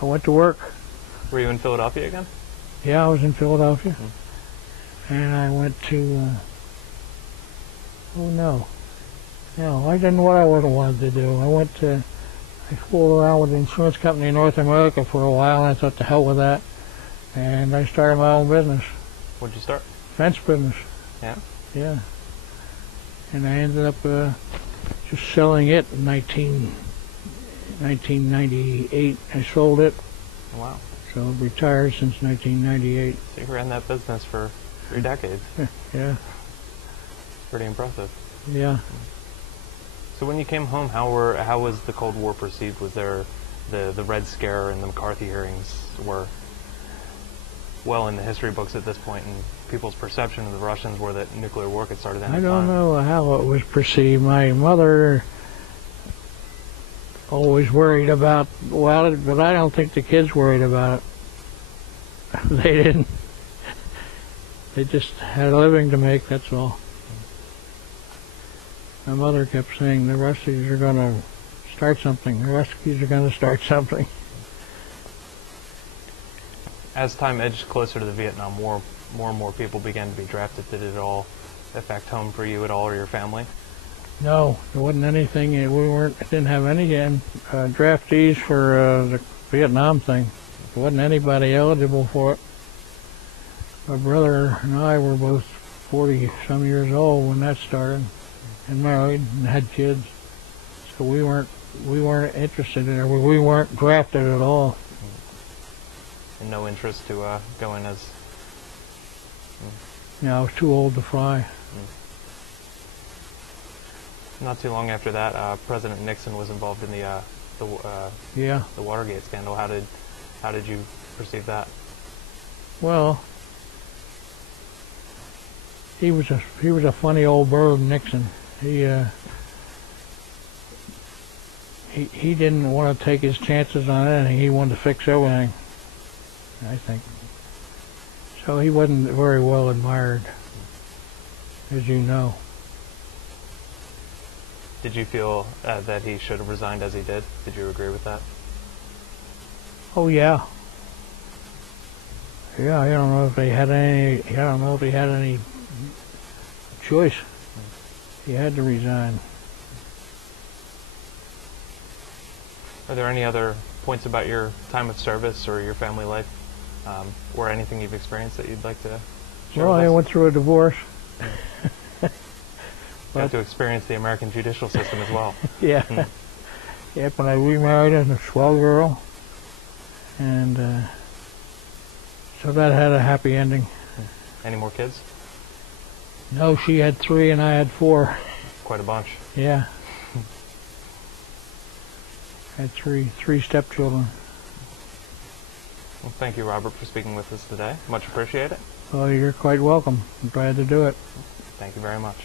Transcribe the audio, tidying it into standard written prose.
I went to work. Were you in Philadelphia again? Yeah, I was in Philadelphia. And I went to, oh no. No, I didn't what I would have wanted to do. I fooled around with the insurance company in North America for a while, and I thought, to hell with that. And I started my own business. What did you start? Fence business. Yeah? Yeah. And I ended up just selling it in 1998. I sold it. Wow. So I've retired since 1998. So you ran that business for 3 decades. Yeah. Pretty impressive. Yeah. So when you came home, how was the Cold War perceived? Was there the Red Scare and the McCarthy hearings were well in the history books at this point, and people's perception of the Russians were that nuclear war had started any I time? don't know how it was perceived. My mother always worried about it, but I don't think the kids worried about it. They didn't. They just had a living to make, that's all. My mother kept saying, the Ruskies are going to start something. The Ruskies are going to start something. As time edged closer to the Vietnam War, more and more people began to be drafted. Did it all affect home for you at all, or your family? No, there wasn't anything. Didn't have any draftees for the Vietnam thing. There wasn't anybody eligible for it. My brother and I were both 40-some years old when that started, and married and had kids. So we weren't interested in it. We weren't drafted at all. And no interest to go in as... Yeah, I was too old to fly. Not too long after that, President Nixon was involved in the Watergate scandal. How did you perceive that? Well, he was a funny old bird, Nixon. He didn't want to take his chances on anything. He wanted to fix everything, I think. So he wasn't very well admired, as you know. Did you feel that he should have resigned as he did? Did you agree with that? Oh yeah. Yeah, I don't know if he had any choice. He had to resign. Are there any other points about your time of service or your family life, or anything you've experienced that you'd like to share Well, with us? I went through a divorce. Got to experience the American judicial system as well. Yeah. Yep, when I remarried a swell girl. And so that had a happy ending. Any more kids? No, she had 3 and I had 4. Quite a bunch. Yeah. I had three stepchildren. Well, thank you, Robert, for speaking with us today. Much appreciate it. Well, you're quite welcome. I'm glad to do it. Thank you very much.